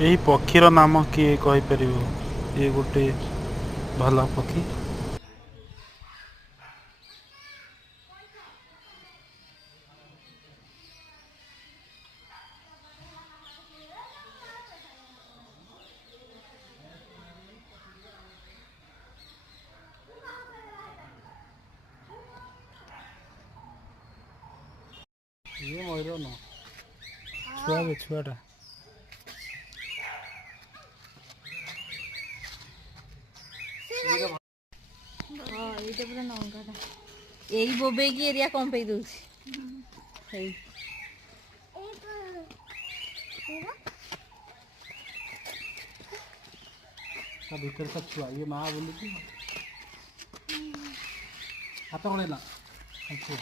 यही पक्षीर नाम किए कहीपर ये गोटे भल पक्षी। ये मयूर न छुआ छुआटा हाँ ये पूरा नंगाटा यही बोबेकी एरिया कम पे दूसरी भीतर सब छुआ ये माँ बोली हाथ कड़े ना छुआ